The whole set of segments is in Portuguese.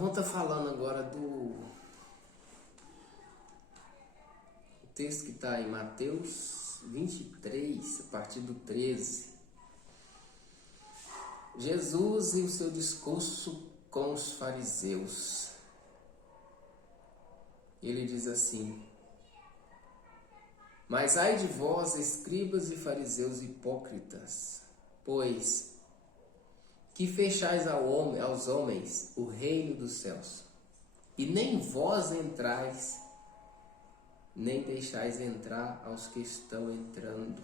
vamos estar falando agora do texto que está em Mateus 23, a partir do 13. Jesus e o seu discurso com os fariseus. Ele diz assim: mas ai de vós, escribas e fariseus hipócritas, pois que fechais aos homens o reino dos céus, e nem vós entrais, nem deixais entrar aos que estão entrando.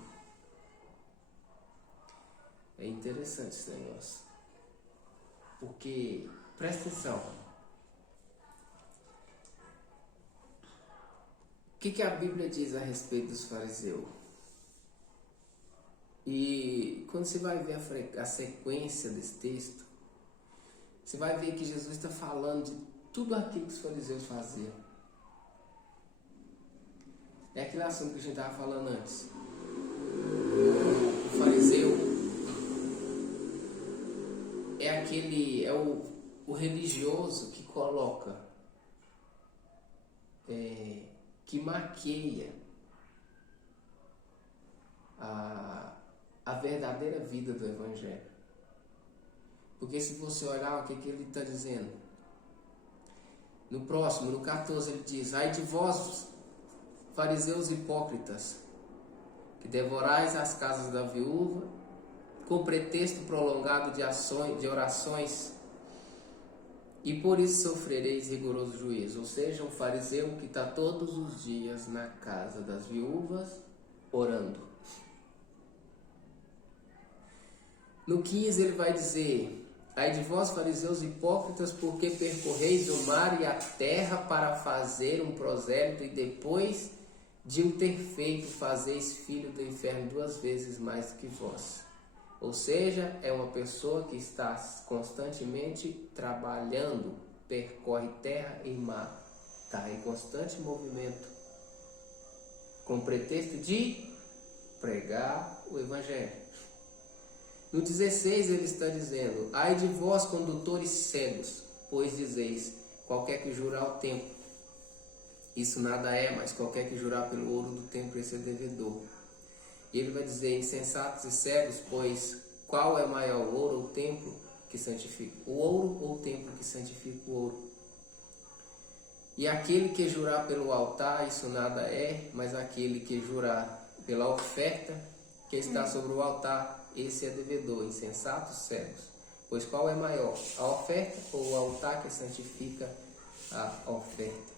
É interessante esse negócio, porque, presta atenção, o que a Bíblia diz a respeito dos fariseus? E quando você vai ver a sequência desse texto, você vai ver que Jesus está falando de tudo aquilo que os fariseus faziam. É aquele assunto que a gente estava falando antes. O fariseu é o religioso que coloca, que maqueia a verdadeira vida do Evangelho. Porque se você olhar o que ele está dizendo, no próximo, no 14, ele diz: ai de vós, fariseus hipócritas, que devorais as casas da viúva, com pretexto prolongado de orações, e por isso sofrereis rigoroso juízo. Ou seja, um fariseu que está todos os dias na casa das viúvas orando. No 15 ele vai dizer: ai de vós, fariseus hipócritas, porque percorreis o mar e a terra para fazer um prosélito, e depois de o ter feito, fazeis filho do inferno 2 vezes mais do que vós. Ou seja, é uma pessoa que está constantemente trabalhando, percorre terra e mar, está em constante movimento, com pretexto de pregar o Evangelho. No 16 ele está dizendo: ai de vós, condutores cegos, pois dizeis, qualquer que jurar o templo, isso nada é, mas qualquer que jurar pelo ouro do templo, esse é devedor. E ele vai dizer: insensatos e cegos, pois qual é maior, o ouro ou o templo que santifica? O ouro ou o templo que santifica o ouro? E aquele que jurar pelo altar, isso nada é, mas aquele que jurar pela oferta que está sobre o altar, esse é devedor. Insensatos, cegos, pois qual é maior, a oferta ou o altar que santifica a oferta?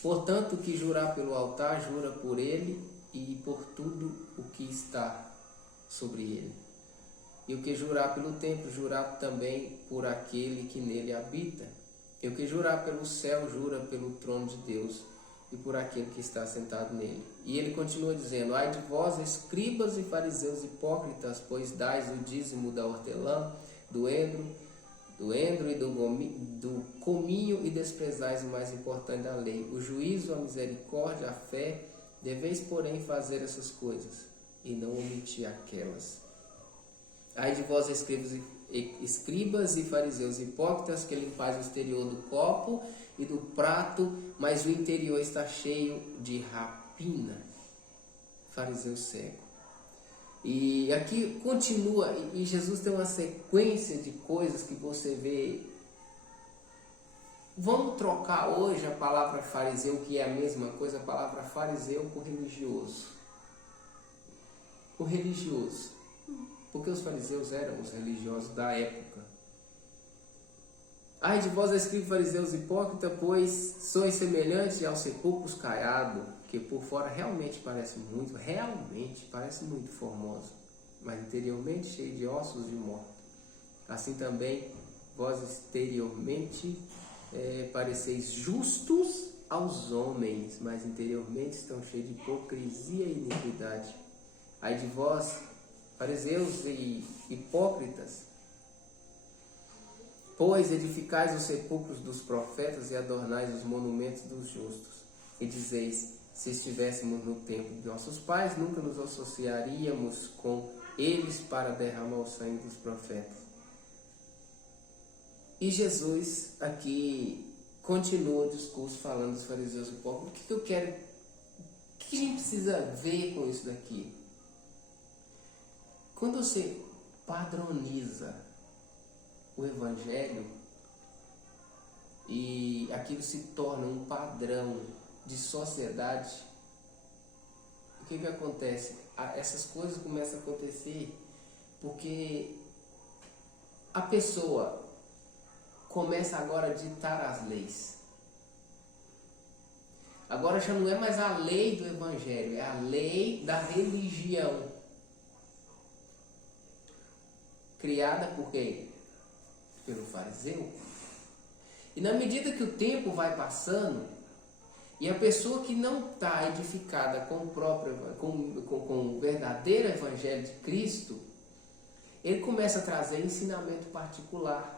Portanto, o que jurar pelo altar, jura por ele e por tudo o que está sobre ele. E o que jurar pelo templo, jurar também por aquele que nele habita. E o que jurar pelo céu, jura pelo trono de Deus e por aquele que está sentado nele. E ele continua dizendo: ai de vós, escribas e fariseus hipócritas, pois dais o dízimo da hortelã, do endro e do cominho, e desprezais o mais importante da lei, o juízo, a misericórdia, a fé. Deveis, porém, fazer essas coisas e não omitir aquelas. Ai de vós, escribas e fariseus hipócritas, que limpais o exterior do copo e do prato, mas o interior está cheio de rapina. Fariseu cego. E aqui continua, e Jesus tem uma sequência de coisas que você vê. Vamos trocar hoje a palavra fariseu, que é a mesma coisa, a palavra fariseu, por religioso. O religioso. Porque os fariseus eram os religiosos da época. Ai de vós, escribas, fariseus hipócritas, pois sois semelhantes aos sepulcros caiados, que por fora realmente parece muito formoso, mas interiormente cheio de ossos de morte. Assim também vós exteriormente pareceis justos aos homens, mas interiormente estão cheios de hipocrisia e iniquidade. Ai de vós, fariseus e hipócritas, pois edificais os sepulcros dos profetas e adornais os monumentos dos justos. E dizeis: se estivéssemos no tempo de nossos pais, nunca nos associaríamos com eles para derramar o sangue dos profetas. E Jesus aqui continua o discurso falando dos fariseus hipócritas. O que eu quero, o que a gente precisa ver com isso daqui? Quando você padroniza o evangelho e aquilo se torna um padrão de sociedade, o que acontece? Essas coisas começam a acontecer porque a pessoa começa agora a ditar as leis. Agora já não é mais a lei do evangelho, é a lei da religião. Criada por quem? Pelo fariseu. E na medida que o tempo vai passando, e a pessoa que não está edificada com o verdadeiro evangelho de Cristo, ele começa a trazer ensinamento particular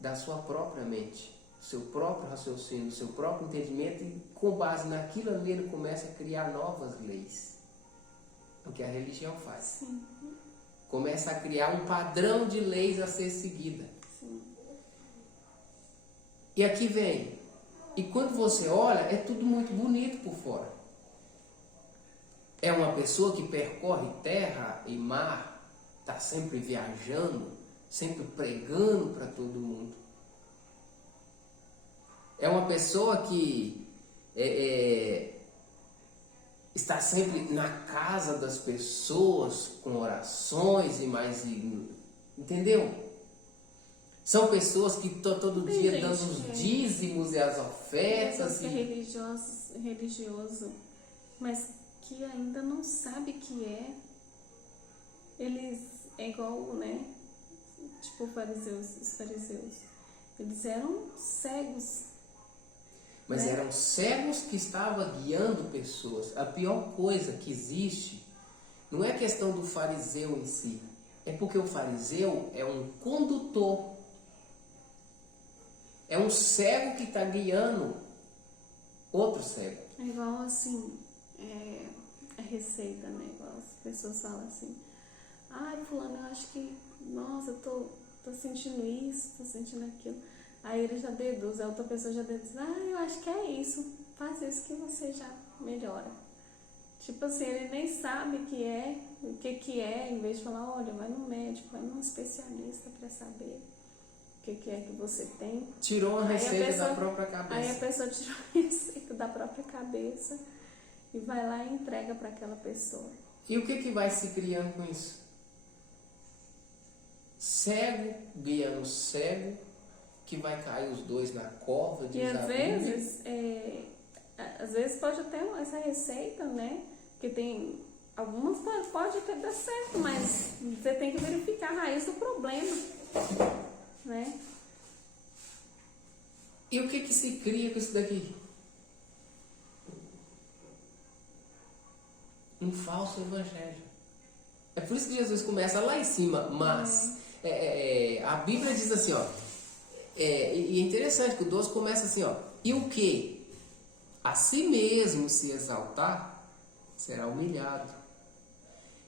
da sua própria mente, seu próprio raciocínio, seu próprio entendimento, e com base naquilo ali ele começa a criar novas leis. É o que a religião faz. Sim. Começa a criar um padrão de leis a ser seguida. Sim. E aqui vem. E quando você olha, é tudo muito bonito por fora. É uma pessoa que percorre terra e mar, está sempre viajando, sempre pregando para todo mundo. É uma pessoa que está sempre na casa das pessoas com orações e mais... Entendeu? São pessoas que estão todo dia dando os dízimos e as ofertas. Que é religioso, mas que ainda não sabe que é. Eles, é igual, né? Tipo os fariseus. Eles eram cegos. Mas né? Eram cegos que estavam guiando pessoas. A pior coisa que existe não é a questão do fariseu em si. É porque o fariseu é um condutor. É um cego que está guiando outro cego. É igual assim, a receita, né? Igual as pessoas falam assim, ai, fulano, eu acho que, nossa, eu tô sentindo isso, tô sentindo aquilo. Aí ele já deduz, a outra pessoa já deduz, eu acho que é isso, faz isso que você já melhora. Tipo assim, ele nem sabe o que é, em vez de falar, olha, vai no médico, vai num especialista para saber o que é que você tem. Tirou a receita da própria cabeça. Aí a pessoa tirou a receita da própria cabeça e vai lá e entrega para aquela pessoa. E o que vai se criando com isso? Cego guiando cego, que vai cair os dois na cova de às vezes pode até essa receita, né? Que tem algumas pode até dar certo, mas você tem que verificar a raiz do problema, né? E o que se cria com isso daqui? Um falso evangelho. É por isso que Jesus começa lá em cima, mas a Bíblia diz assim, ó, e é interessante que o 12 começa assim, ó, e o que a si mesmo se exaltar, será humilhado.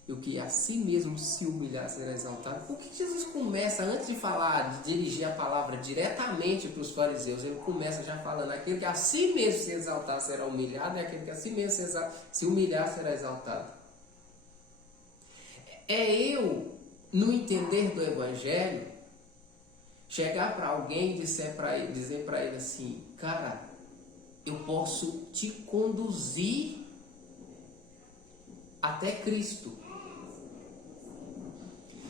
E o que a si mesmo se humilhar será exaltado. Por que Jesus começa, antes de falar, de dirigir a palavra diretamente para os fariseus, ele começa já falando, aquele que a si mesmo se exaltar será humilhado, e aquele que a si mesmo se humilhar será exaltado. É eu, no entender do Evangelho, chegar para alguém e dizer para ele assim, cara, eu posso te conduzir até Cristo.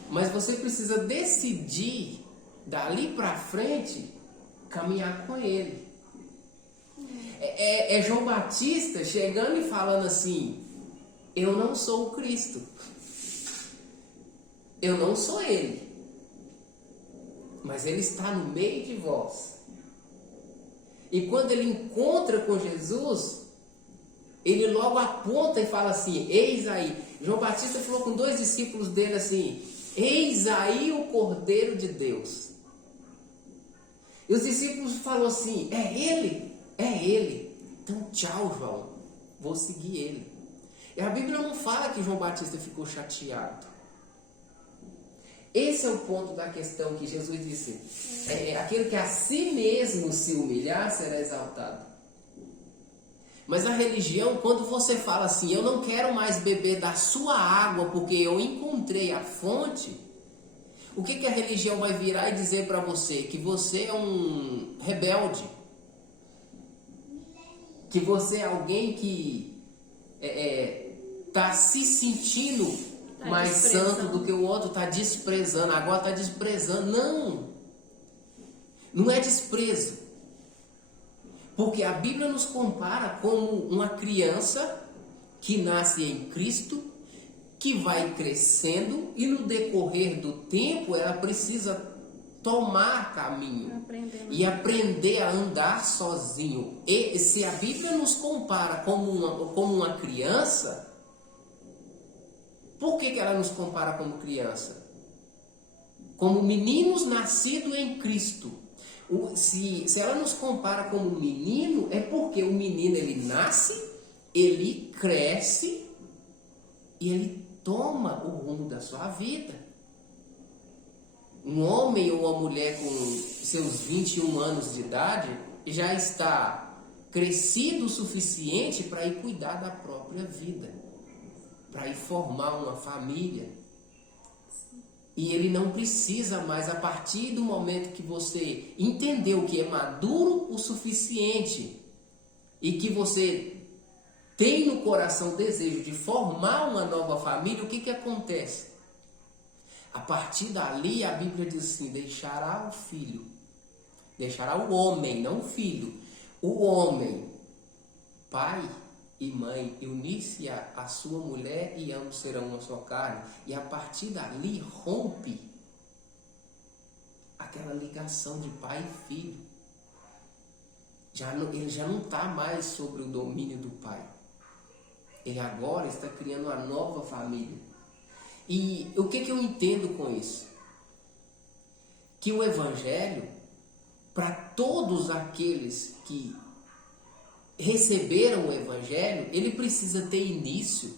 Mas você precisa decidir, dali para frente, caminhar com Ele. É João Batista chegando e falando assim, eu não sou o Cristo. Eu não sou Ele. Mas Ele está no meio de vós. E quando ele encontra com Jesus, ele logo aponta e fala assim, eis aí. João Batista falou com 2 discípulos dele assim, eis aí o Cordeiro de Deus. E os discípulos falaram assim, é Ele? É Ele. Então tchau, João, vou seguir Ele. E a Bíblia não fala que João Batista ficou chateado. Esse é o ponto da questão que Jesus disse. Aquele que a si mesmo se humilhar será exaltado. Mas a religião, quando você fala assim, eu não quero mais beber da sua água porque eu encontrei a fonte, o que a religião vai virar e dizer para você? Que você é um rebelde. Que você é alguém que está se sentindo mais santo do que o outro, está desprezando, agora está desprezando. Não é desprezo. Porque a Bíblia nos compara como uma criança que nasce em Cristo, que vai crescendo e no decorrer do tempo ela precisa tomar caminho e aprender a andar sozinho. E se a Bíblia nos compara como uma criança, por que ela nos compara como criança? Como meninos nascidos em Cristo. Se ela nos compara como menino, é porque o menino ele nasce, ele cresce e ele toma o rumo da sua vida. Um homem ou uma mulher com seus 21 anos de idade já está crescido o suficiente para ir cuidar da própria vida, para ir formar uma família. E ele não precisa mais, a partir do momento que você entendeu que é maduro o suficiente e que você tem no coração o desejo de formar uma nova família, o que acontece? A partir dali a Bíblia diz assim, deixará o filho, deixará o homem, não o filho, o homem, pai e mãe, e unir-se a sua mulher e ambos serão uma só carne. E a partir dali rompe aquela ligação de pai e filho. Ele já não está mais sobre o domínio do pai. Ele agora está criando uma nova família. E o que eu entendo com isso? Que o Evangelho, para todos aqueles que receberam o Evangelho, ele precisa ter início.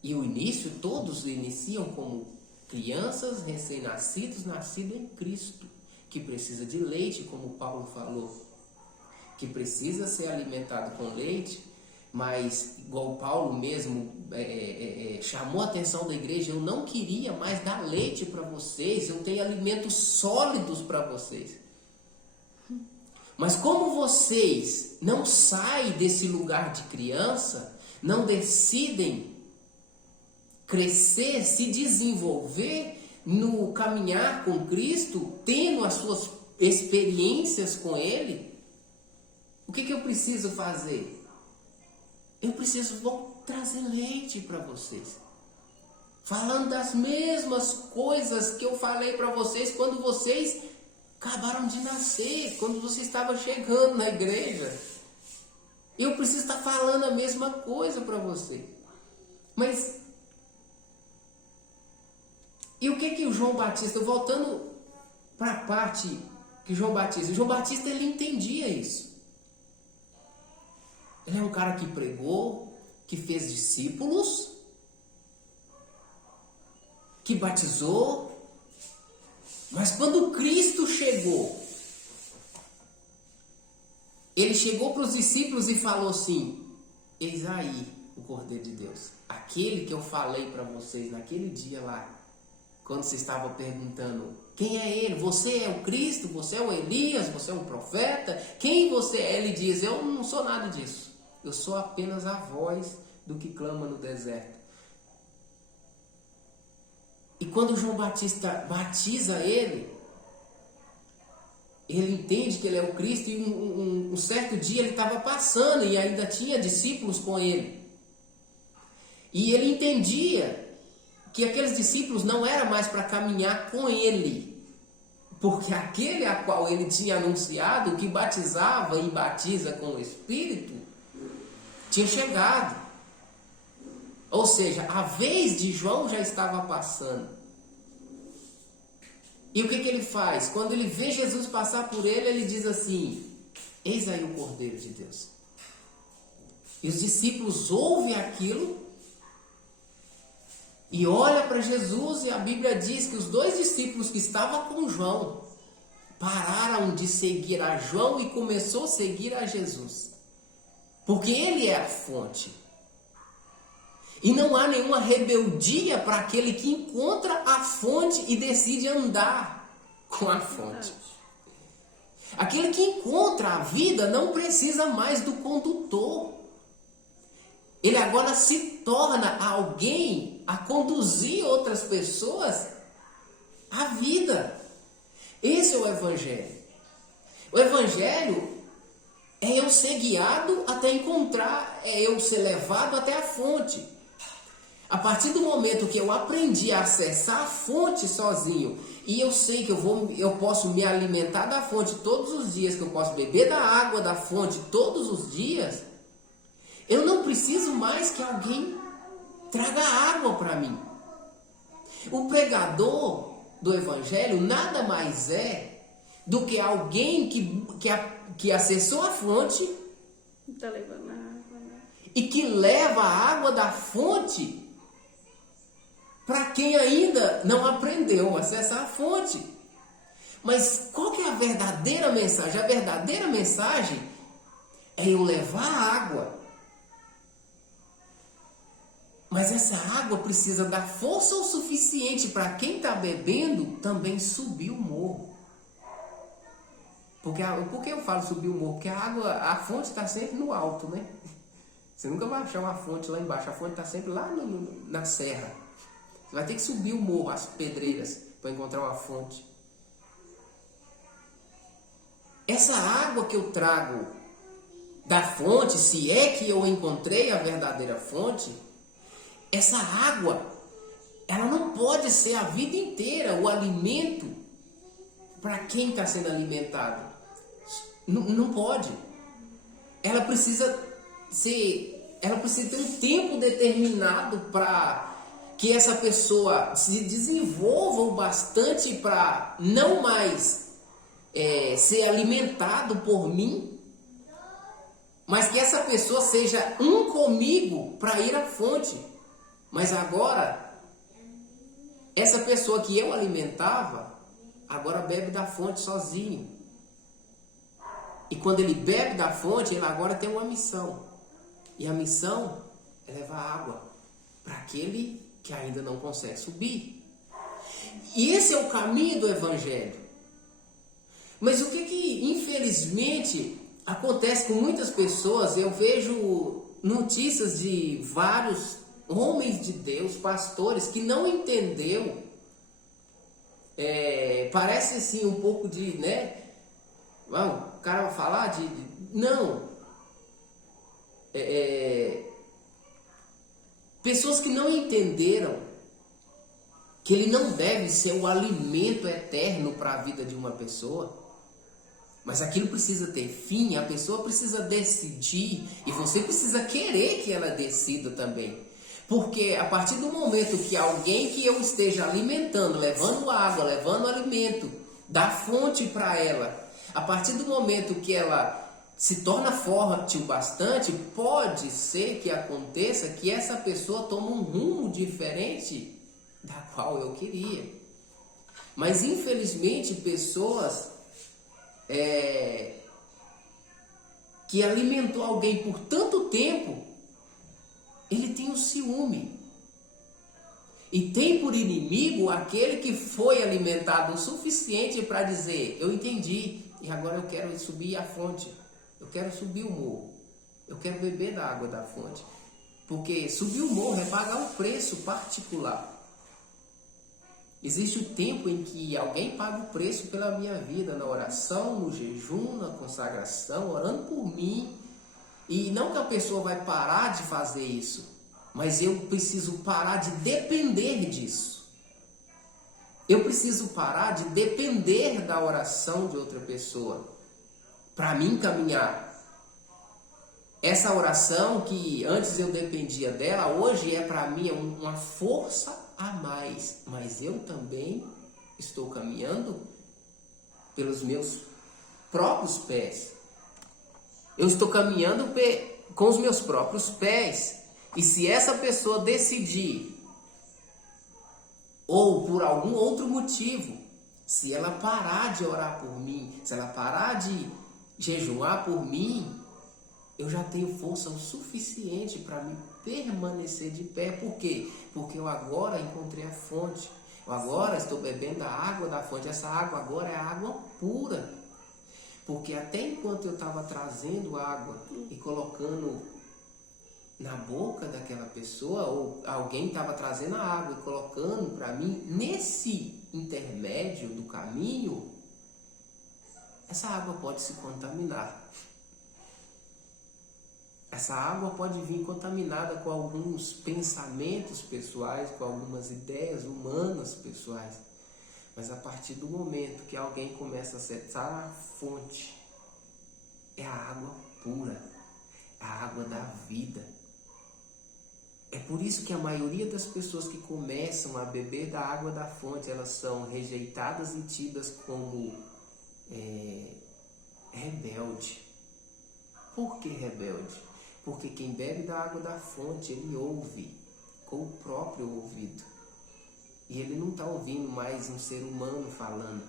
E o início, todos iniciam como crianças recém-nascidos, nascidos em Cristo, que precisa de leite, como Paulo falou, que precisa ser alimentado com leite, mas igual Paulo mesmo chamou a atenção da igreja, eu não queria mais dar leite para vocês, eu tenho alimentos sólidos para vocês. Mas como vocês não saem desse lugar de criança, não decidem crescer, se desenvolver no caminhar com Cristo, tendo as suas experiências com Ele, o que eu preciso fazer? Eu preciso trazer leite para vocês. Falando das mesmas coisas que eu falei para vocês quando vocês acabaram de nascer, quando você estava chegando na igreja. Eu preciso estar falando a mesma coisa para você. Mas e o que o João Batista, voltando para a parte que o João Batista ele entendia isso. Ele é um cara que pregou, que fez discípulos, que batizou. Mas quando Cristo chegou, ele chegou para os discípulos e falou assim, eis aí o Cordeiro de Deus, aquele que eu falei para vocês naquele dia lá, quando você estava perguntando, quem é ele? Você é o Cristo? Você é o Elias? Você é um profeta? Quem você é? Ele diz, eu não sou nada disso, eu sou apenas a voz do que clama no deserto. E quando João Batista batiza ele entende que ele é o Cristo, e um certo dia ele estava passando e ainda tinha discípulos com ele. E ele entendia que aqueles discípulos não eram mais para caminhar com ele, porque aquele a qual ele tinha anunciado, que batizava e batiza com o Espírito, tinha chegado. Ou seja, a vez de João já estava passando. E o que ele faz? Quando ele vê Jesus passar por ele, ele diz assim, eis aí o Cordeiro de Deus. E os discípulos ouvem aquilo e olha para Jesus, e a Bíblia diz que os 2 discípulos que estavam com João pararam de seguir a João e começou a seguir a Jesus. Porque ele é a fonte. E não há nenhuma rebeldia para aquele que encontra a fonte e decide andar com a fonte. Aquele que encontra a vida não precisa mais do condutor. Ele agora se torna alguém a conduzir outras pessoas à vida. Esse é o Evangelho. O Evangelho é eu ser guiado até encontrar, é eu ser levado até a fonte. A partir do momento que eu aprendi a acessar a fonte sozinho, e eu sei que eu posso me alimentar da fonte todos os dias, que eu posso beber da água da fonte todos os dias, eu não preciso mais que alguém traga água para mim. O pregador do Evangelho nada mais é do que alguém que acessou a fonte Tá levando a água, né? e que leva a água da fonte para quem ainda não aprendeu a acessar a fonte. Mas qual que é a verdadeira mensagem? A verdadeira mensagem é eu levar a água. Mas essa água precisa dar força o suficiente para quem está bebendo também subir o morro. Por que eu falo subir o morro? Porque a fonte está sempre no alto, né? Você nunca vai achar uma fonte lá embaixo. A fonte está sempre lá na serra. Você vai ter que subir o morro, as pedreiras, para encontrar uma fonte. Essa água que eu trago da fonte, se é que eu encontrei a verdadeira fonte, essa água, ela não pode ser a vida inteira o alimento para quem está sendo alimentado. Não pode. Ela precisa ter um tempo determinado para que essa pessoa se desenvolva o bastante para não mais ser alimentado por mim, mas que essa pessoa seja um comigo para ir à fonte. Mas agora, essa pessoa que eu alimentava, agora bebe da fonte sozinho. E quando ele bebe da fonte, ele agora tem uma missão. E a missão é levar água para aquele que ainda não consegue subir. E esse é o caminho do Evangelho. Mas o que infelizmente acontece com muitas pessoas? Eu vejo notícias de vários homens de Deus, pastores, que não entendeu. Parece assim um pouco de, né? O cara vai falar de não. Pessoas que não entenderam que ele não deve ser o alimento eterno para a vida de uma pessoa. Mas aquilo precisa ter fim, a pessoa precisa decidir e você precisa querer que ela decida também. Porque a partir do momento que alguém que eu esteja alimentando, levando água, levando alimento, dá fonte para ela, a partir do momento que ela se torna forte o bastante, pode ser que aconteça que essa pessoa tome um rumo diferente da qual eu queria. Mas infelizmente pessoas que alimentou alguém por tanto tempo, ele tem um ciúme. E tem por inimigo aquele que foi alimentado o suficiente para dizer, eu entendi, e agora eu quero subir a fonte. Eu quero subir o morro. Eu quero beber da água da fonte. Porque subir o morro é pagar um preço particular. Existe o tempo em que alguém paga o preço pela minha vida, na oração, no jejum, na consagração, orando por mim. E não que a pessoa vai parar de fazer isso, mas eu preciso parar de depender disso. Eu preciso parar de depender da oração de outra pessoa para mim caminhar. Essa oração que antes eu dependia dela, hoje é para mim uma força a mais. Mas eu também estou caminhando pelos meus próprios pés. Eu estou caminhando com os meus próprios pés. E se essa pessoa decidir ou por algum outro motivo, se ela parar de orar por mim, se ela parar de jejuar por mim, eu já tenho força o suficiente para me permanecer de pé. Por quê? Porque eu agora encontrei a fonte. Eu agora estou bebendo a água da fonte. Essa água agora é água pura. Porque até enquanto eu estava trazendo água e colocando na boca daquela pessoa, ou alguém estava trazendo a água e colocando para mim, nesse intermédio do caminho, essa água pode se contaminar. Essa água pode vir contaminada com alguns pensamentos pessoais, com algumas ideias humanas pessoais. Mas a partir do momento que alguém começa a acessar a fonte, é a água pura, a água da vida. É por isso que a maioria das pessoas que começam a beber da água da fonte, elas são rejeitadas e tidas como rebelde. Por que rebelde? Porque quem bebe da água da fonte, ele ouve com o próprio ouvido. E ele não está ouvindo mais um ser humano falando.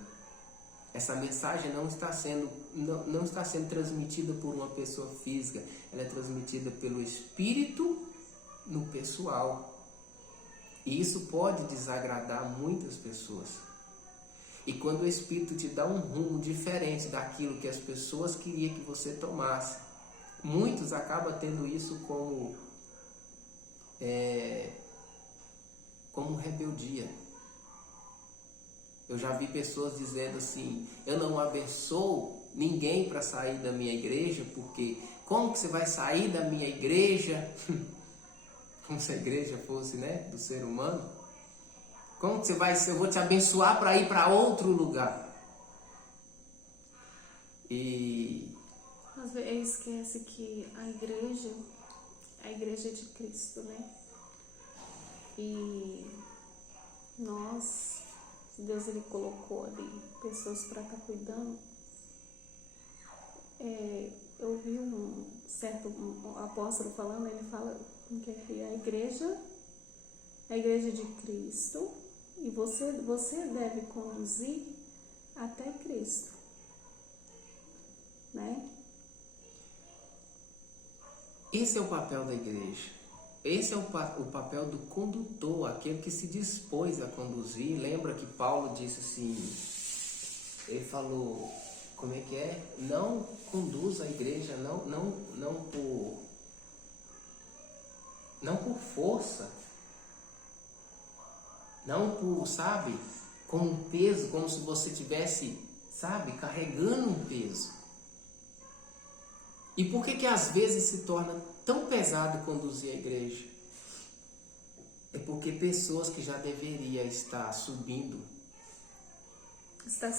Essa mensagem não está sendo transmitida por uma pessoa física. Ela é transmitida pelo Espírito no pessoal. E isso pode desagradar muitas pessoas. E quando o Espírito te dá um rumo diferente daquilo que as pessoas queriam que você tomasse, muitos acabam tendo isso como rebeldia. Eu já vi pessoas dizendo assim: eu não abençoo ninguém para sair da minha igreja, porque como que você vai sair da minha igreja? Como se a igreja fosse, né, do ser humano. Como que você vai, eu vou te abençoar para ir para outro lugar? E às vezes esquece que a igreja é a igreja de Cristo, né? E nós, Deus ele colocou ali pessoas para estar cuidando. Eu vi um certo apóstolo falando, ele fala que a igreja é a igreja de Cristo e você deve conduzir até Cristo, né? esse é o papel da igreja. Esse é o papel do condutor, aquele que se dispôs a conduzir. Lembra que Paulo disse assim, ele falou, como é que é? Não conduza a igreja, não por força, não por, sabe, com um peso, como se você tivesse, sabe, carregando um peso. E por que às vezes se torna tão pesado conduzir a igreja? É porque pessoas que já deveriam estar subindo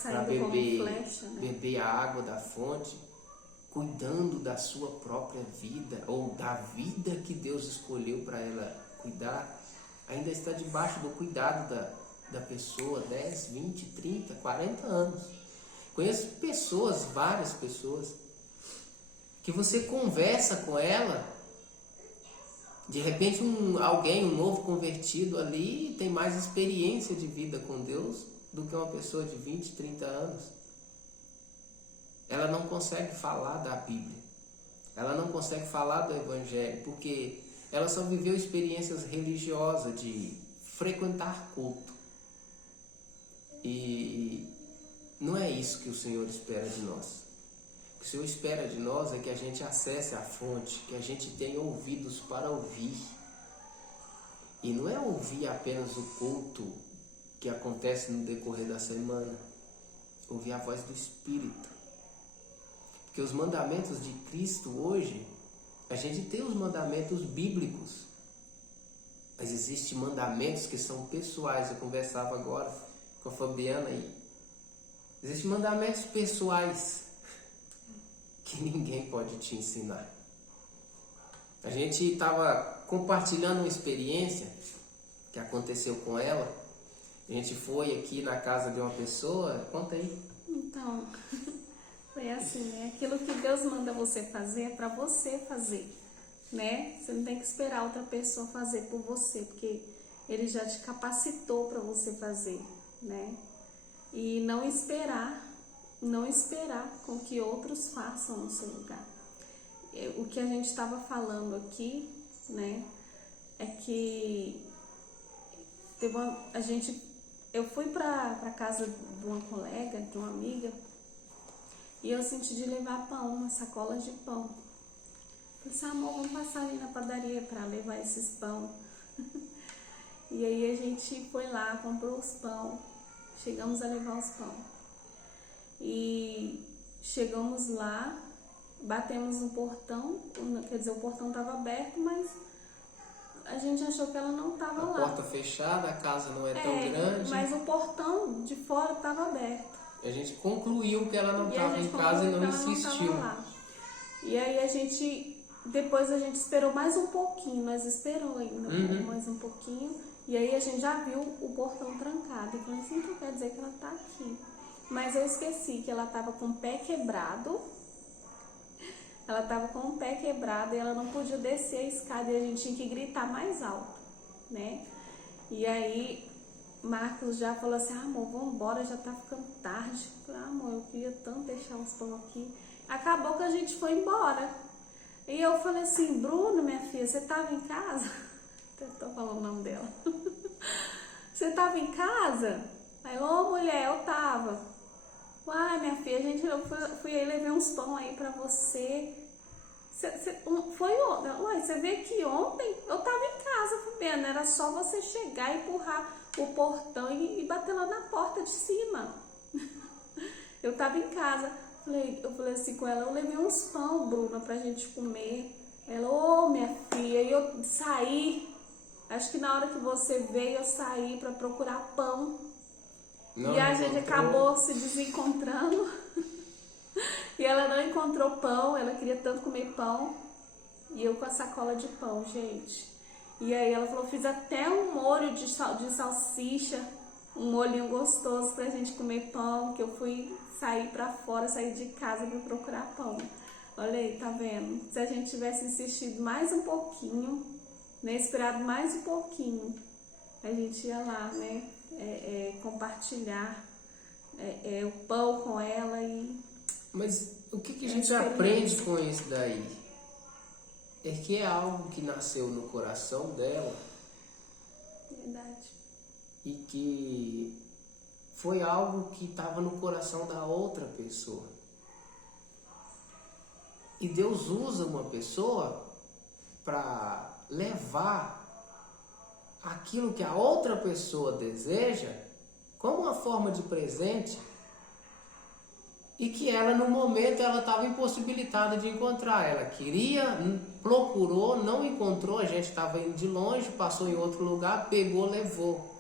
para beber a água da fonte, cuidando da sua própria vida, ou da vida que Deus escolheu para ela cuidar, ainda está debaixo do cuidado da pessoa, 10, 20, 30, 40 anos. Conheço pessoas, várias pessoas, que você conversa com ela, de repente um novo convertido ali tem mais experiência de vida com Deus do que uma pessoa de 20, 30 anos. Ela não consegue falar da Bíblia, ela não consegue falar do Evangelho, porque ela só viveu experiências religiosas de frequentar culto. E não é isso que o Senhor espera de nós. O que o Senhor espera de nós é que a gente acesse a fonte, que a gente tenha ouvidos para ouvir. E não é ouvir apenas o culto que acontece no decorrer da semana. Ouvir a voz do Espírito. Porque os mandamentos de Cristo hoje, a gente tem os mandamentos bíblicos. Mas existem mandamentos que são pessoais. Eu conversava agora com a Fabiana aí. Existem mandamentos pessoais que ninguém pode te ensinar. A gente estava compartilhando uma experiência que aconteceu com ela. A gente foi aqui na casa de uma pessoa. Conta aí. Então, foi assim, né? Aquilo que Deus manda você fazer é para você fazer, né? Você não tem que esperar outra pessoa fazer por você, porque Ele já te capacitou para você fazer, né? E não esperar com que outros façam no seu lugar. O que a gente estava falando aqui, né, é que eu fui para casa de uma colega, de uma amiga, e eu senti de levar pão, uma sacola de pão. Falei assim, amor, vamos passar ali na padaria para levar esses pão. E aí a gente foi lá, comprou os pão, chegamos a levar os pão. E chegamos lá, batemos no portão, quer dizer, o portão estava aberto, mas a gente achou que ela não estava lá. A porta fechada, a casa não é tão grande. Mas o portão de fora estava aberto. A gente concluiu que ela não estava em casa e não insistiu. E aí depois a gente esperou mais um pouquinho, nós esperou ainda mais um pouquinho. E aí a gente já viu o portão trancado. Eu falei assim, então quer dizer que ela está aqui. Mas eu esqueci que ela estava com o pé quebrado. Ela estava com o pé quebrado e ela não podia descer a escada e a gente tinha que gritar mais alto, né? E aí Marcos já falou assim, amor, vamos embora, já tá ficando tarde. Eu falei, amor, eu queria tanto deixar os pão aqui. Acabou que a gente foi embora. E eu falei assim, Bruno, minha filha, você estava em casa? Eu tô falando o nome dela. Você estava em casa? Aí, ô mulher, eu tava. Uai, minha filha, eu fui aí, levei uns pão aí pra você. Foi ontem? Uai, você veio aqui ontem? Eu tava em casa, Fabiana. Era só você chegar, empurrar o portão e bater lá na porta de cima. Eu tava em casa. Eu falei assim com ela, eu levei uns pão, Bruna, pra gente comer. Ela, ô minha filha, e eu saí. Acho que na hora que você veio, eu saí pra procurar pão. Não e a gente acabou se desencontrando. E ela não encontrou pão, ela queria tanto comer pão. E eu com a sacola de pão, gente. E aí ela falou, fiz até um molho de salsicha, um molhinho gostoso pra gente comer pão, que eu fui sair pra fora, sair de casa pra procurar pão. Olha aí, tá vendo? Se a gente tivesse insistido mais um pouquinho, né, esperado mais um pouquinho, a gente ia lá, né, compartilhar o pão com ela e... Mas o que a gente aprende com isso daí? É que é algo que nasceu no coração dela. Verdade. E que foi algo que estava no coração da outra pessoa. E Deus usa uma pessoa para levar aquilo que a outra pessoa deseja como uma forma de presente e que ela, no momento, ela estava impossibilitada de encontrar. Ela queria, procurou, não encontrou, a gente estava indo de longe, passou em outro lugar, pegou, levou.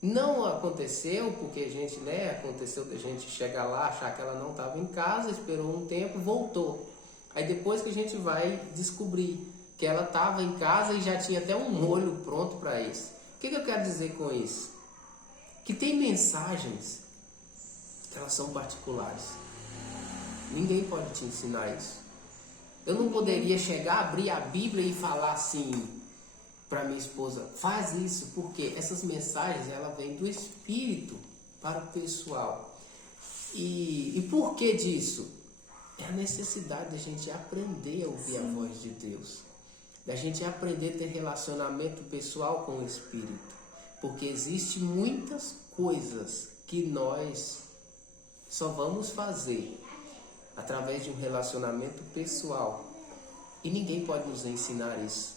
Não aconteceu, porque a gente, aconteceu da gente chegar lá, achar que ela não estava em casa, esperou um tempo, voltou. Aí depois que a gente vai descobrir que ela estava em casa e já tinha até um molho pronto para isso. O que eu quero dizer com isso? Que tem mensagens que elas são particulares. Ninguém pode te ensinar isso. Eu não poderia chegar, abrir a Bíblia e falar assim para minha esposa, faz isso, porque essas mensagens ela vêm do Espírito para o pessoal. E por que disso? É a necessidade da gente aprender a ouvir a voz de Deus. Da gente aprender a ter relacionamento pessoal com o Espírito. Porque existem muitas coisas que nós só vamos fazer através de um relacionamento pessoal. E ninguém pode nos ensinar isso.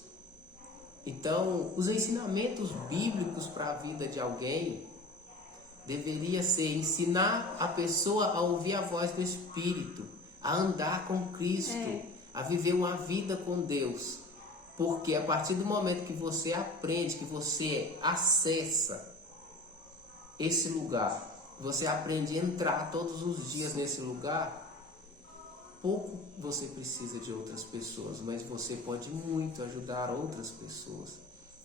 Então, os ensinamentos bíblicos para a vida de alguém deveria ser ensinar a pessoa a ouvir a voz do Espírito, a andar com Cristo, a viver uma vida com Deus. Porque a partir do momento que você aprende, que você acessa esse lugar, você aprende a entrar todos os dias nesse lugar, pouco você precisa de outras pessoas, mas você pode muito ajudar outras pessoas.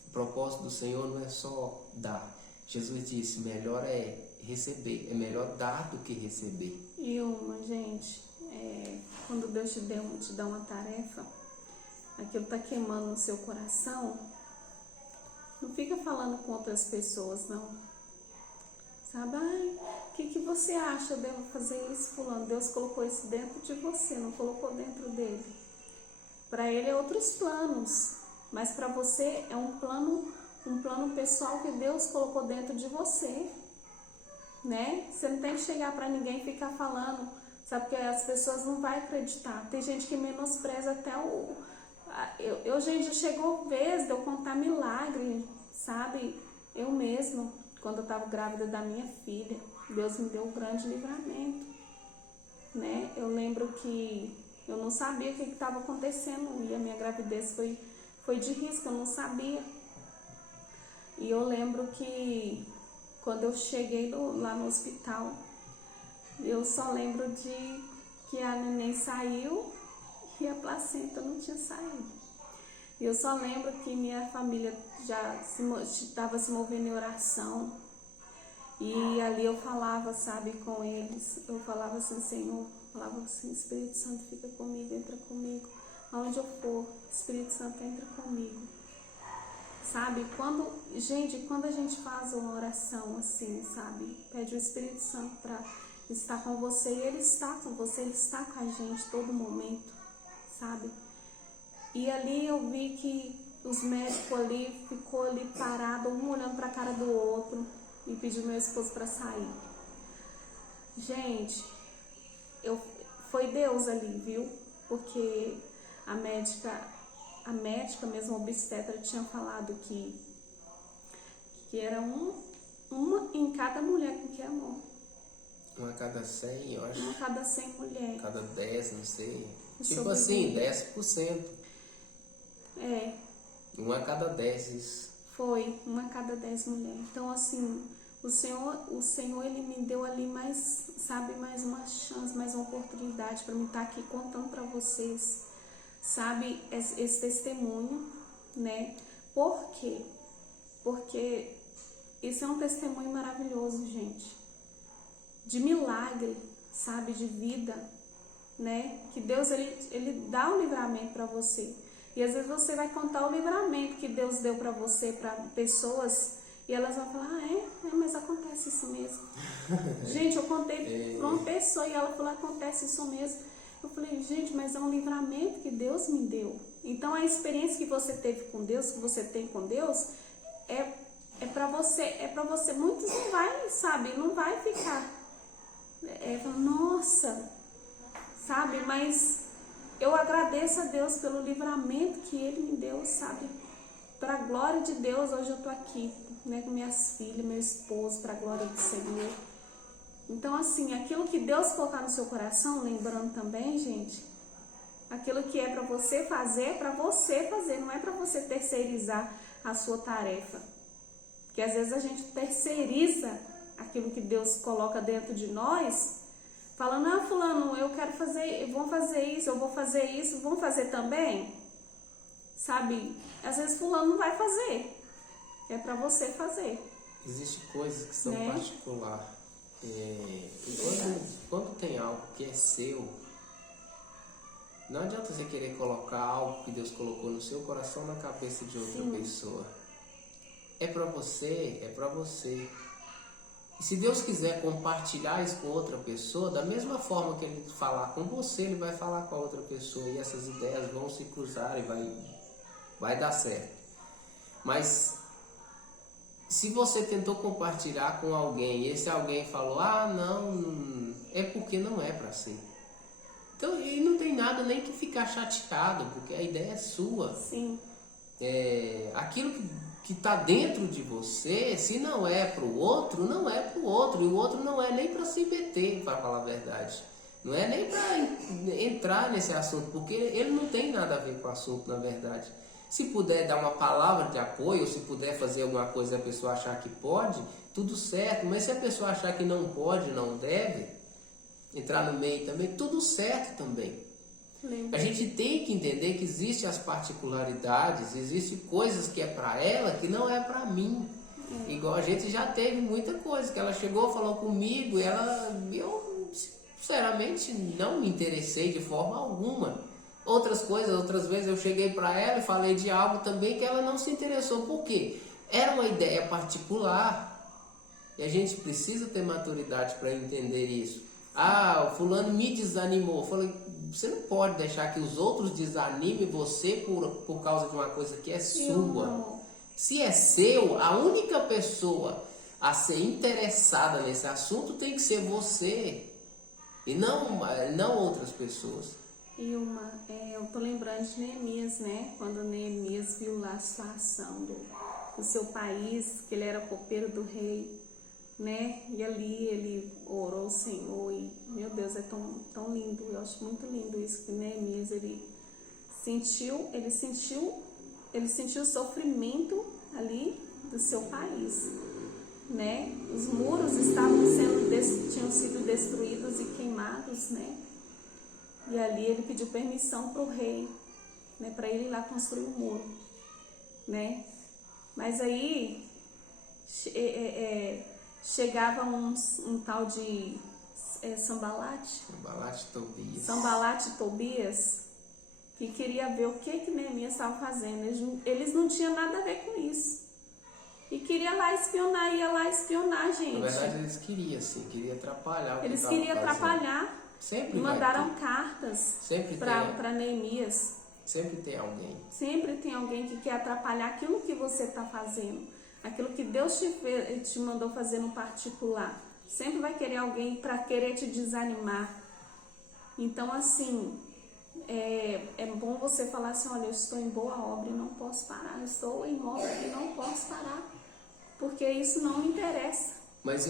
O propósito do Senhor não é só dar. Jesus disse, melhor é receber, é melhor dar do que receber. E gente, quando Deus te dá uma tarefa, aquilo está queimando no seu coração, Não fica falando com outras pessoas, não. Sabe? Ai, o que você acha? Eu devo fazer isso, fulano? Deus colocou isso dentro de você, não colocou dentro dele. Para ele é outros planos, mas para você é um plano pessoal que Deus colocou dentro de você, né? Você não tem que chegar para ninguém e ficar falando, sabe? Porque as pessoas não vão acreditar. Tem gente que menospreza até o... Gente, chegou vez de eu contar milagre, sabe? Eu mesma, quando eu estava grávida da minha filha, Deus me deu um grande livramento, né? Eu lembro que eu não sabia o que estava acontecendo e a minha gravidez foi de risco, eu não sabia. E eu lembro que quando eu cheguei lá no hospital, eu só lembro de que a neném saiu e a placenta não tinha saído. E eu só lembro que minha família já estava se movendo em oração. E ali eu falava, sabe, com eles. Eu falava assim, Senhor, falava assim, Espírito Santo, fica comigo, entra comigo. Aonde eu for, Espírito Santo, entra comigo. Sabe, quando a gente faz uma oração assim, sabe, pede o Espírito Santo para estar com você, e Ele está com você, Ele está com a gente todo momento, sabe? E ali eu vi que os médicos ali, ficou ali parado, um olhando para a cara do outro, e pediu meu esposo para sair. Gente, foi Deus ali, viu? Porque a médica mesmo, a obstetra, tinha falado que era uma em cada mulher com que amou. Uma a cada 100, eu acho. Uma a cada 100 mulheres. Cada 10, não sei. Tipo assim, 10%. É. Uma a cada 10, isso. Foi, uma a cada 10 mulheres. Então, assim, o Senhor, Ele me deu ali mais, sabe, mais uma chance, mais uma oportunidade para me estar aqui contando para vocês, sabe, esse testemunho, né? Por quê? Porque esse é um testemunho maravilhoso, gente. De milagre, sabe, de vida, né? Que Deus, ele dá um livramento para você. E às vezes você vai contar o livramento que Deus deu para você, para pessoas, e elas vão falar, mas acontece isso mesmo. Gente, eu contei para uma pessoa e ela falou, acontece isso mesmo. Eu falei, gente, mas é um livramento que Deus me deu. Então a experiência que você teve com Deus, que você tem com Deus, é para você. Muitos não vai, sabe, não vai ficar, nossa, sabe, mas eu agradeço a Deus pelo livramento que Ele me deu, sabe, para a glória de Deus. Hoje eu tô aqui, né, com minhas filhas, meu esposo, para a glória do Senhor. Então, assim, aquilo que Deus colocar no seu coração, lembrando também, gente, aquilo que é para você fazer, não é para você terceirizar a sua tarefa. Porque às vezes a gente terceiriza aquilo que Deus coloca dentro de nós, falando, fulano, eu quero fazer, vamos fazer isso, eu vou fazer isso, vamos fazer também? Sabe, às vezes fulano não vai fazer, é para você fazer. Existem coisas que são particulares. Quando tem algo que é seu, não adianta você querer colocar algo que Deus colocou no seu coração na cabeça de outra pessoa. É para você, é para você. E se Deus quiser compartilhar isso com outra pessoa, da mesma forma que Ele falar com você, Ele vai falar com a outra pessoa, e essas ideias vão se cruzar e vai dar certo. Mas se você tentou compartilhar com alguém e esse alguém falou, não, é porque não é para ser. Então, e não tem nada nem que ficar chateado, porque a ideia é sua. Sim. Aquilo que está dentro de você, se não é para o outro, não é para o outro. E o outro não é nem para se meter, para falar a verdade. Não é nem para entrar nesse assunto, porque ele não tem nada a ver com o assunto, na verdade. Se puder dar uma palavra de apoio, ou se puder fazer alguma coisa e a pessoa achar que pode, tudo certo. Mas se a pessoa achar que não pode, não deve, entrar no meio também, tudo certo também. A gente tem que entender que existem as particularidades, existem coisas que é para ela que não é para mim. Igual a gente já teve muita coisa, que ela chegou, falou comigo, e eu sinceramente não me interessei de forma alguma. Outras vezes eu cheguei para ela e falei de algo também que ela não se interessou. Por quê? Era uma ideia particular. E a gente precisa ter maturidade para entender isso. Ah, o fulano me desanimou. Eu falei, você não pode deixar que os outros desanimem você por causa de uma coisa que é sua. Se é seu, a única pessoa a ser interessada nesse assunto tem que ser você. E não outras pessoas. E eu tô lembrando de Neemias, né? Quando Neemias viu lá a situação do seu país, que ele era copeiro do rei, né? E ali ele orou ao Senhor e, meu Deus, é tão lindo. Eu acho muito lindo isso, que Neemias, ele sentiu o sofrimento ali do seu país, né? Os muros tinham sido destruídos e queimados, né? E ali ele pediu permissão para o rei, né? Para ele ir lá construir o muro, né? Mas aí chegava um tal de Sambalat Tobias, que queria ver o que Neemias estava fazendo. Eles não tinham nada a ver com isso. E queria ia lá espionar, gente. Na verdade, eles queriam, sim, queriam atrapalhar. Eles queriam atrapalhar. Sempre e mandaram cartas para Neemias. Sempre tem alguém. Sempre tem alguém que quer atrapalhar aquilo que você está fazendo. Aquilo que Deus te mandou fazer no particular. Sempre vai querer alguém para querer te desanimar. Então, assim, é bom você falar assim, olha, eu estou em boa obra e não posso parar. Eu estou em obra e não posso parar. Porque isso não me interessa. Mas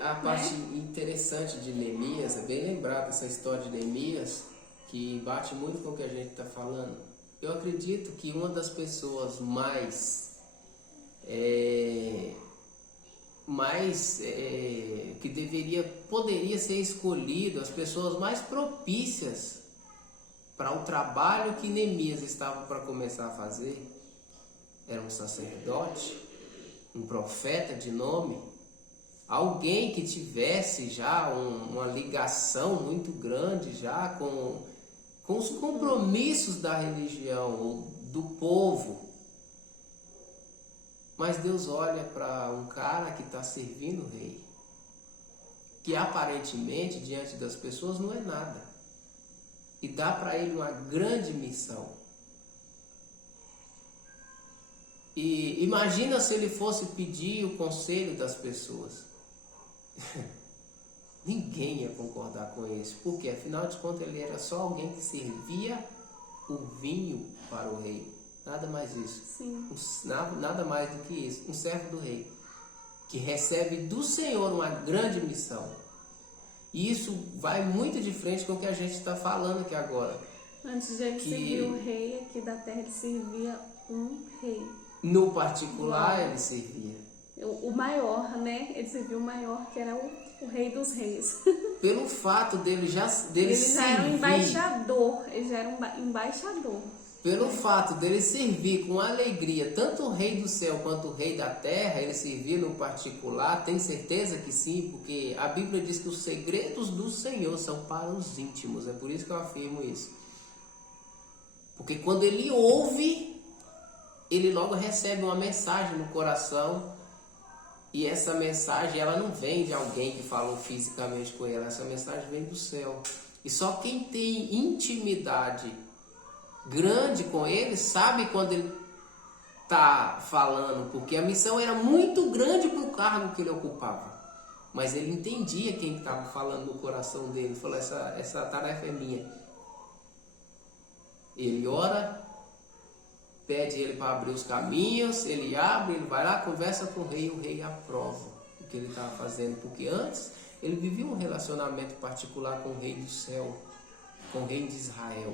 a parte interessante de Neemias, é bem lembrada essa história de Neemias, que bate muito com o que a gente está falando. Eu acredito que uma das pessoas que poderia ser escolhido, as pessoas mais propícias para o trabalho que Neemias estava para começar a fazer, era um sacerdote, um profeta de nome, alguém que tivesse já uma ligação muito grande já com os compromissos da religião ou do povo. Mas Deus olha para um cara que está servindo o rei, que aparentemente diante das pessoas não é nada, e dá para ele uma grande missão. E imagina se ele fosse pedir o conselho das pessoas. Ninguém ia concordar com isso, porque afinal de contas ele era só alguém que servia o vinho para o rei. Nada mais isso. Sim. Nada mais do que isso. Um servo do rei, que recebe do Senhor uma grande missão. E isso vai muito de frente com o que a gente está falando aqui agora. Antes de ele servir o rei aqui da terra, ele servia um rei. No particular, ele servia. O maior, né? Ele serviu o maior, que era o rei dos reis. Pelo fato dele já era um embaixador. Ele já era um embaixador. Pelo fato dele servir com alegria tanto o rei do céu quanto o rei da terra, ele servia no particular, tem certeza que sim, porque a Bíblia diz que os segredos do Senhor são para os íntimos. É por isso que eu afirmo isso. Porque quando ele ouve, ele logo recebe uma mensagem no coração. E essa mensagem, ela não vem de alguém que falou fisicamente com ela. Essa mensagem vem do céu. E só quem tem intimidade grande com ele sabe quando ele está falando. Porque a missão era muito grande para o cargo que ele ocupava. Mas ele entendia quem estava falando no coração dele. Ele falou, essa tarefa é minha. Ele ora, pede ele para abrir os caminhos, ele abre, ele vai lá, conversa com o rei aprova o que ele estava fazendo, porque antes ele vivia um relacionamento particular com o rei do céu, com o rei de Israel,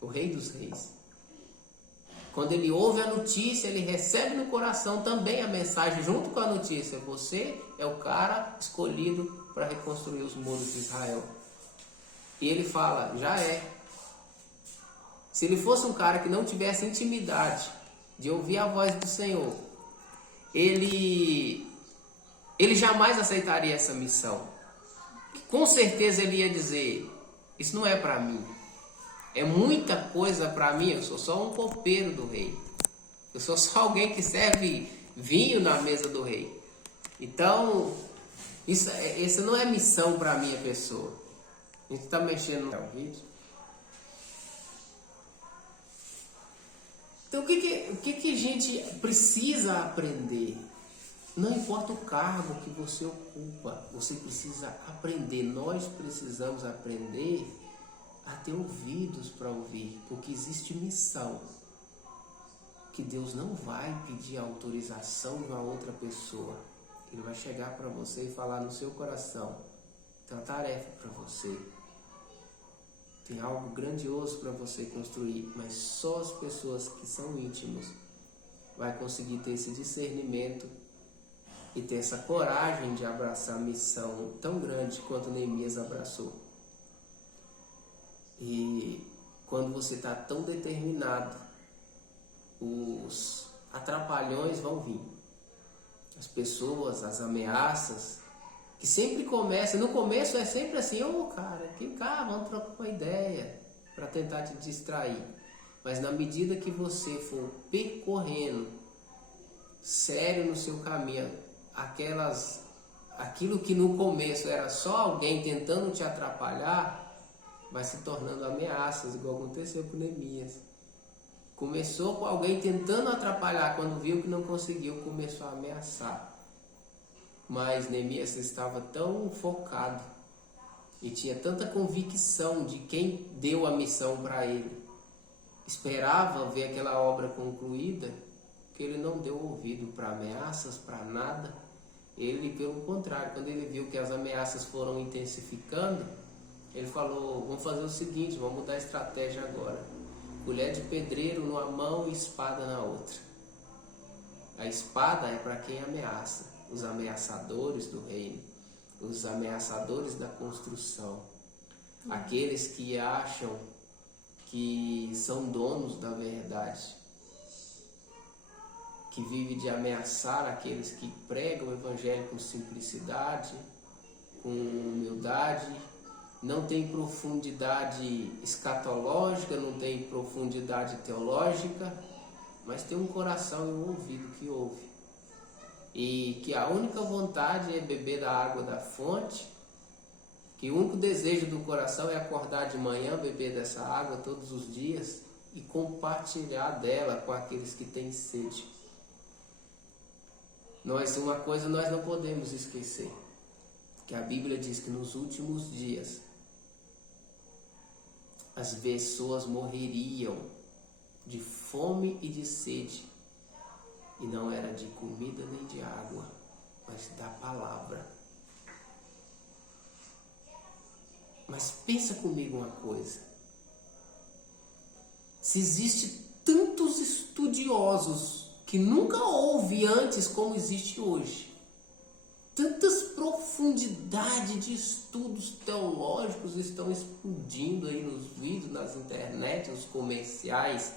o rei dos reis. Quando ele ouve a notícia, ele recebe no coração também a mensagem junto com a notícia, você é o cara escolhido para reconstruir os muros de Israel. E ele fala, já é. Se ele fosse um cara que não tivesse intimidade de ouvir a voz do Senhor, ele jamais aceitaria essa missão. Com certeza ele ia dizer, isso não é para mim. É muita coisa para mim, eu sou só um copeiro do rei. Eu sou só alguém que serve vinho na mesa do rei. Então, isso não é missão para a minha pessoa. A gente está mexendo no vídeo. Então, o que a gente precisa aprender? Não importa o cargo que você ocupa, você precisa aprender. Nós precisamos aprender a ter ouvidos para ouvir, porque existe missão que Deus não vai pedir autorização de uma outra pessoa. Ele vai chegar para você e falar no seu coração: tem uma tarefa para você, tem algo grandioso para você construir, mas só as pessoas que são íntimos vai conseguir ter esse discernimento e ter essa coragem de abraçar a missão tão grande quanto Neemias abraçou. E quando você está tão determinado, os atrapalhões vão vir. As pessoas, as ameaças, que sempre começam, no começo é sempre assim: cara, vamos trocar uma ideia, para tentar te distrair. Mas na medida que você for percorrendo sério no seu caminho, aquilo que no começo era só alguém tentando te atrapalhar, vai se tornando ameaças, igual aconteceu com Neemias. Começou com alguém tentando atrapalhar, quando viu que não conseguiu, começou a ameaçar. Mas Neemias estava tão focado e tinha tanta convicção de quem deu a missão para ele, esperava ver aquela obra concluída, que ele não deu ouvido para ameaças, para nada. Ele, pelo contrário, quando ele viu que as ameaças foram intensificando, ele falou: vamos fazer o seguinte, vamos mudar a estratégia agora. Colher de pedreiro numa mão e espada na outra. A espada é para quem ameaça, os ameaçadores do reino, os ameaçadores da construção, aqueles que acham que são donos da verdade, que vivem de ameaçar aqueles que pregam o evangelho com simplicidade, com humildade, não tem profundidade escatológica, não tem profundidade teológica, mas tem um coração e um ouvido que ouve. E que a única vontade é beber da água da fonte, que o único desejo do coração é acordar de manhã, beber dessa água todos os dias e compartilhar dela com aqueles que têm sede. Uma coisa nós não podemos esquecer, que a Bíblia diz que nos últimos dias as pessoas morreriam de fome e de sede, e não era de comida nem de água, mas da palavra. Mas pensa comigo uma coisa: se existe tantos estudiosos que nunca houve antes como existe hoje, tantas profundidades de estudos teológicos estão explodindo aí nos vídeos, nas internet, nos comerciais.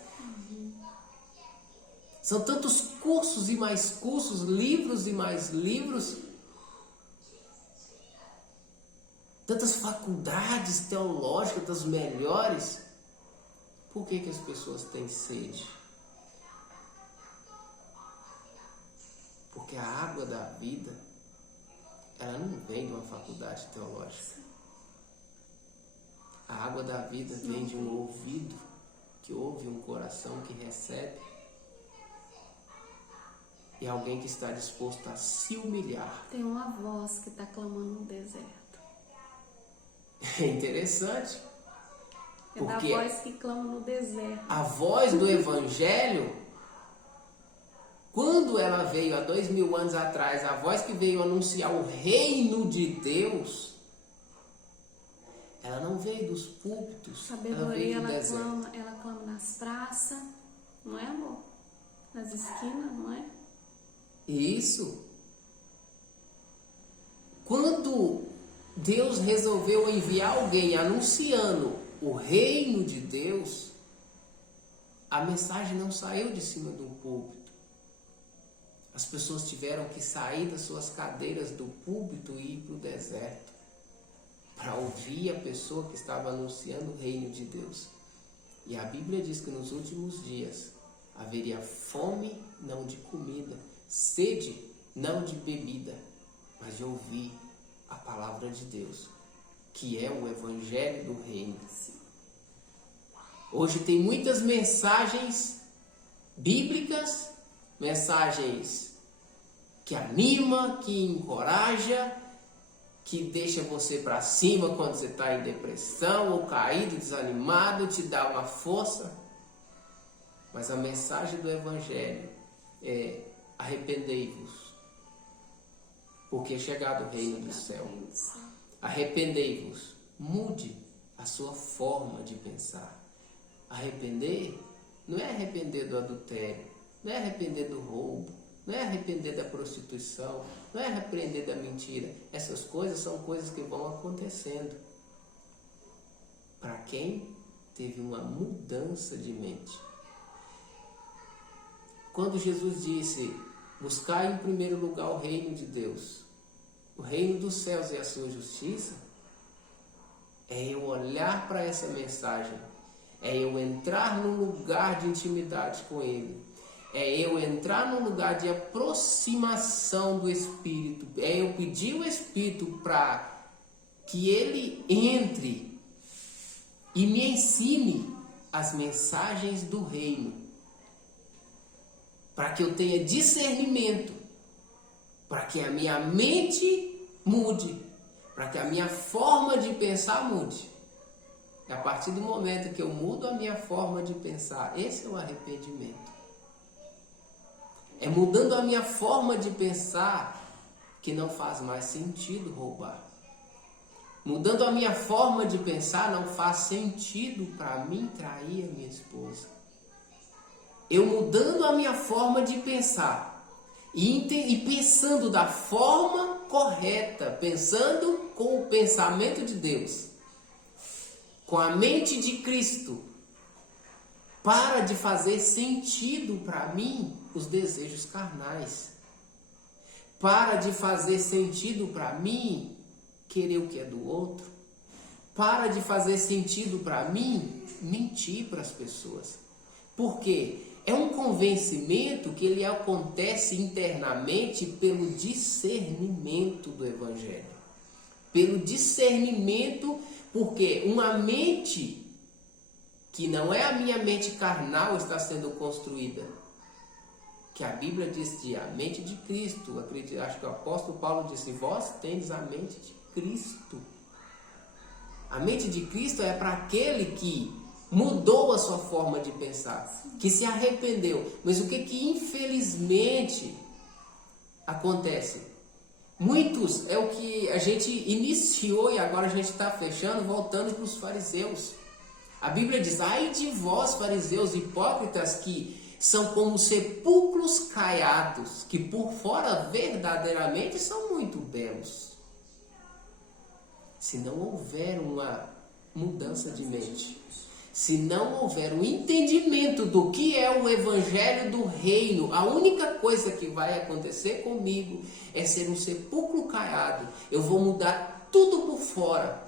São tantos cursos e mais cursos, livros e mais livros, tantas faculdades teológicas das melhores. Por que as pessoas têm sede? Porque a água da vida, ela não vem de uma faculdade teológica. A água da vida vem de um ouvido que ouve, um coração que recebe, e alguém que está disposto a se humilhar. Tem uma voz que está clamando no deserto. É interessante. É da voz que clama no deserto. A voz do Evangelho, quando ela veio há 2000 anos atrás, a voz que veio anunciar o reino de Deus, ela não veio dos púlpitos. Sabedoria, ela clama nas praças, não é, amor? Nas esquinas, não é? Isso. Quando Deus resolveu enviar alguém anunciando o reino de Deus, a mensagem não saiu de cima do púlpito. As pessoas tiveram que sair das suas cadeiras do púlpito e ir para o deserto para ouvir a pessoa que estava anunciando o reino de Deus. E a Bíblia diz que nos últimos dias haveria fome, não de comida, sede, não de bebida, mas de ouvir a palavra de Deus, que é o Evangelho do Reino. Hoje tem muitas mensagens bíblicas, mensagens que anima, que encoraja, que deixa você para cima quando você está em depressão ou caído, desanimado, te dá uma força. Mas a mensagem do Evangelho é: arrependei-vos, porque é chegado o reino do céu. Arrependei-vos, mude a sua forma de pensar. Arrepender não é arrepender do adultério, não é arrepender do roubo, não é arrepender da prostituição, não é arrepender da mentira. Essas coisas são coisas que vão acontecendo para quem teve uma mudança de mente. Quando Jesus disse: buscai em primeiro lugar o reino de Deus, o reino dos céus e a sua justiça, é eu olhar para essa mensagem, é eu entrar num lugar de intimidade com Ele, é eu entrar num lugar de aproximação do Espírito, é eu pedir o Espírito para que Ele entre e me ensine as mensagens do reino, para que eu tenha discernimento, para que a minha mente mude, para que a minha forma de pensar mude. E a partir do momento que eu mudo a minha forma de pensar, esse é o arrependimento. É mudando a minha forma de pensar que não faz mais sentido roubar. Mudando a minha forma de pensar, não faz sentido para mim trair a minha esposa. Eu mudando a minha forma de pensar e pensando da forma correta, pensando com o pensamento de Deus, com a mente de Cristo, para de fazer sentido para mim os desejos carnais. Para de fazer sentido para mim querer o que é do outro. Para de fazer sentido para mim mentir para as pessoas. Por quê? É um convencimento que ele acontece internamente pelo discernimento do Evangelho. Pelo discernimento, porque uma mente que não é a minha mente carnal está sendo construída. Que a Bíblia diz de a mente de Cristo. Acho que o apóstolo Paulo disse: vós tendes a mente de Cristo. A mente de Cristo é para aquele que mudou a sua forma de pensar, que se arrependeu. Mas o que infelizmente acontece? Muitos é o que a gente iniciou e agora a gente está fechando, voltando para os fariseus. A Bíblia diz: ai de vós, fariseus hipócritas, que são como sepulcros caiados, que por fora verdadeiramente são muito belos. Se não houver uma mudança de mente, se não houver um entendimento do que é o Evangelho do Reino, a única coisa que vai acontecer comigo é ser um sepulcro caiado. Eu vou mudar tudo por fora.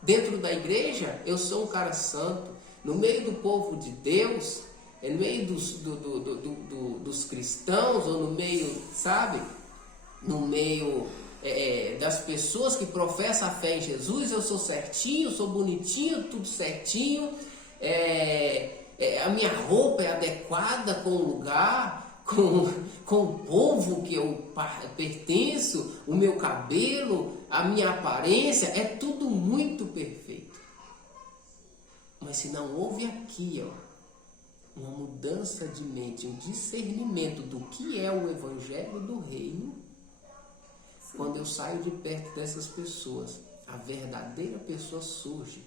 Dentro da igreja, eu sou um cara santo. No meio do povo de Deus, no meio dos cristãos, ou no meio, sabe? No meio das pessoas que professam a fé em Jesus, eu sou certinho, sou bonitinho, tudo certinho. A minha roupa é adequada com o lugar, com o povo que eu pertenço, o meu cabelo, a minha aparência, é tudo muito perfeito. Mas se não houve aqui, uma mudança de mente, um discernimento do que é o Evangelho do Reino, quando eu saio de perto dessas pessoas, a verdadeira pessoa surge.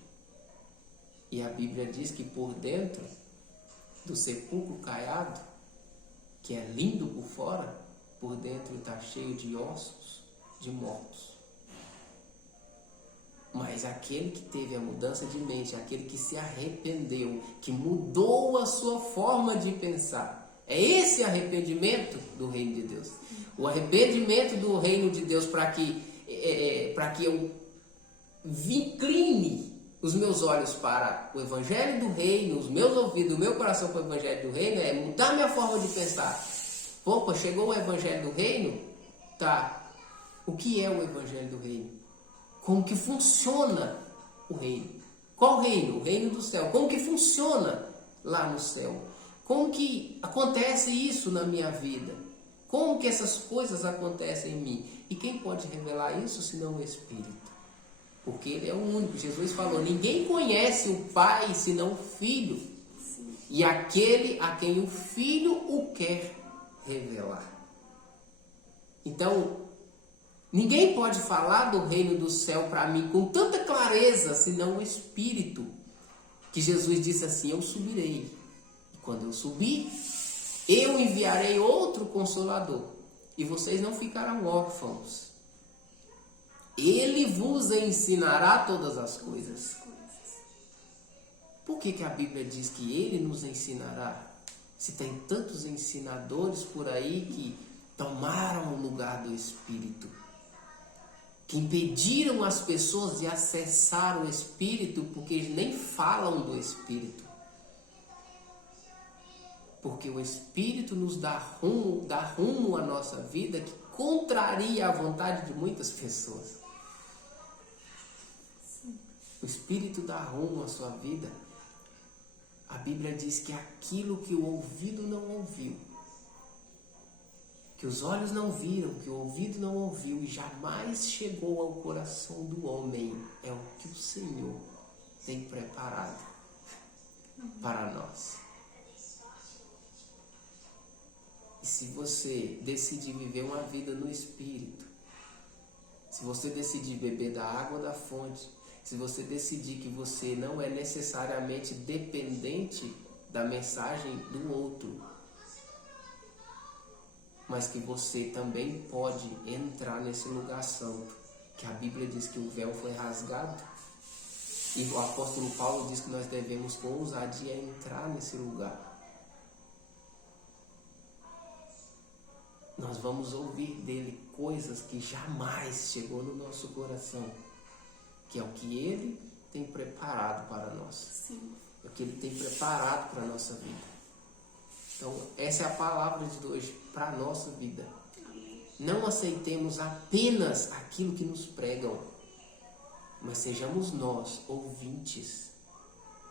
E a Bíblia diz que por dentro do sepulcro caiado, que é lindo por fora, por dentro está cheio de ossos de mortos. Mas aquele que teve a mudança de mente, aquele que se arrependeu, que mudou a sua forma de pensar, é esse arrependimento do reino de Deus. O arrependimento do reino de Deus para que eu incline os meus olhos para o Evangelho do Reino, os meus ouvidos, o meu coração para o Evangelho do Reino, é mudar minha forma de pensar. Opa, chegou o Evangelho do Reino? Tá. O que é o Evangelho do Reino? Como que funciona o reino? Qual reino? O reino do céu. Como que funciona lá no céu? Como que acontece isso na minha vida? Como que essas coisas acontecem em mim? E quem pode revelar isso senão o Espírito? Porque Ele é o único. Jesus falou, ninguém conhece o Pai senão o Filho. E aquele a quem o Filho o quer revelar. Então, ninguém pode falar do reino do céu para mim com tanta clareza senão o Espírito. Que Jesus disse assim, eu subirei. E quando eu subir, eu enviarei outro Consolador. E vocês não ficarão órfãos. Ele vos ensinará todas as coisas. Por que a Bíblia diz que Ele nos ensinará? Se tem tantos ensinadores por aí que tomaram o lugar do Espírito, que impediram as pessoas de acessar o Espírito, porque eles nem falam do Espírito. Porque o Espírito nos dá rumo à nossa vida que contraria a vontade de muitas pessoas. O Espírito dá rumo à sua vida. A Bíblia diz que aquilo que o ouvido não ouviu, que os olhos não viram, que o ouvido não ouviu e jamais chegou ao coração do homem, é o que o Senhor tem preparado para nós. E se você decidir viver uma vida no Espírito, se você decidir beber da água da fonte, se você decidir que você não é necessariamente dependente da mensagem do outro, mas que você também pode entrar nesse lugar santo, que a Bíblia diz que o véu foi rasgado, e o apóstolo Paulo diz que nós devemos com ousadia entrar nesse lugar. Nós vamos ouvir dele coisas que jamais chegou no nosso coração, que é o que ele tem preparado para nós. Sim. É o que ele tem preparado para a nossa vida. Então, essa é a palavra de hoje para a nossa vida. Não aceitemos apenas aquilo que nos pregam, mas sejamos nós ouvintes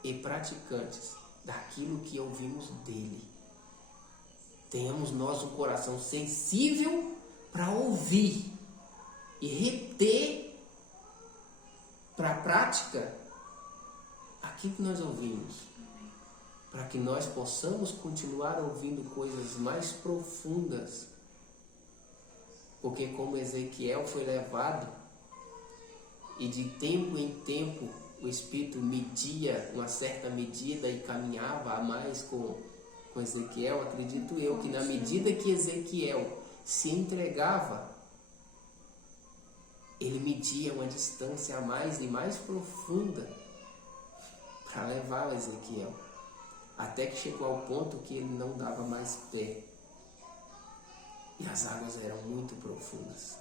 e praticantes daquilo que ouvimos dele. Tenhamos nós um coração sensível para ouvir e reter para a prática aquilo que nós ouvimos. Para que nós possamos continuar ouvindo coisas mais profundas. Porque como Ezequiel foi levado e de tempo em tempo o Espírito media uma certa medida e caminhava a mais com Ezequiel, acredito eu que na medida que Ezequiel se entregava, ele media uma distância a mais e mais profunda para levar Ezequiel. Até que chegou ao ponto que ele não dava mais pé. E as águas eram muito profundas.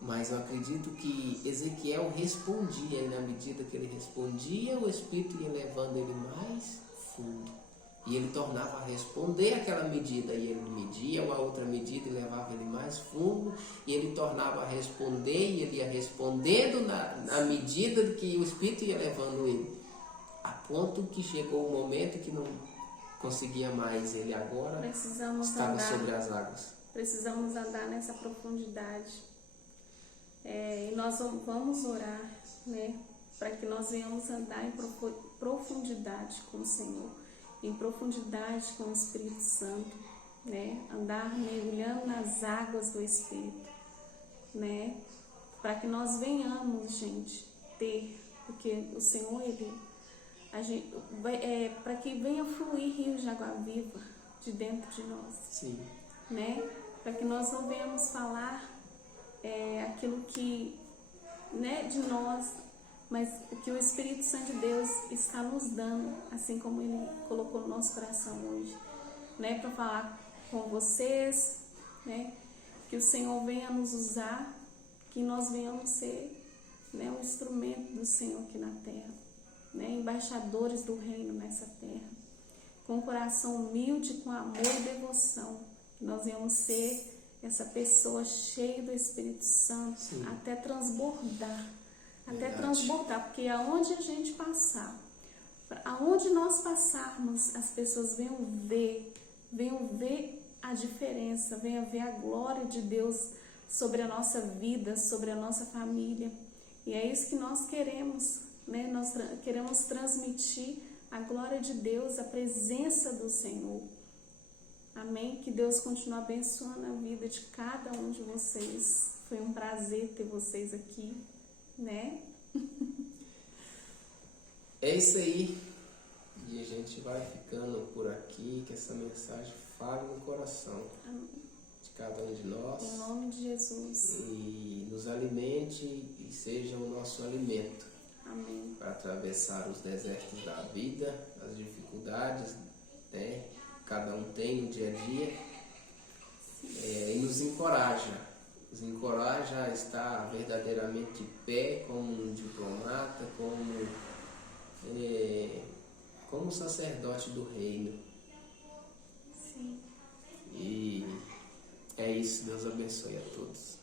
Mas eu acredito que Ezequiel respondia, e na medida que ele respondia, o Espírito ia levando ele mais fundo. E ele tornava a responder aquela medida, e ele media uma outra medida e levava ele mais fundo, e ele tornava a responder, e ele ia respondendo na medida que o Espírito ia levando ele. A ponto que chegou o momento que não conseguia mais, ele agora estava sobre as águas. Precisamos andar nessa profundidade. E nós vamos orar, né, para que nós venhamos andar em profundidade com o Senhor, em profundidade com o Espírito Santo, né, andar mergulhando nas águas do Espírito, né, para que nós venhamos, gente, ter, porque o Senhor, para que venha fluir rios de água viva de dentro de nós. Sim. Né? Para que nós não venhamos falar aquilo que, né, de nós, mas o que o Espírito Santo de Deus está nos dando, assim como Ele colocou no nosso coração hoje, né, para falar com vocês, né, que o Senhor venha nos usar, que nós venhamos ser né, um instrumento do Senhor aqui na terra, né, embaixadores do reino nessa terra, com um coração humilde, com amor e devoção. Nós íamos ser essa pessoa cheia do Espírito Santo, Sim. até transbordar, porque aonde a gente passar, aonde nós passarmos, as pessoas venham ver a diferença, venham ver a glória de Deus sobre a nossa vida, sobre a nossa família. E é isso que nós queremos, né? Nós queremos transmitir a glória de Deus, a presença do Senhor. Amém? Que Deus continue abençoando a vida de cada um de vocês. Foi um prazer ter vocês aqui, né? É isso aí. E a gente vai ficando por aqui, que essa mensagem fale no coração de cada um de nós. Em nome de Jesus. E nos alimente e seja o nosso alimento. Amém. Para atravessar os desertos da vida, as dificuldades, né? Cada um tem no dia a dia. E nos encoraja a estar verdadeiramente de pé como um diplomata, como um sacerdote do reino. Sim. E é isso, Deus abençoe a todos.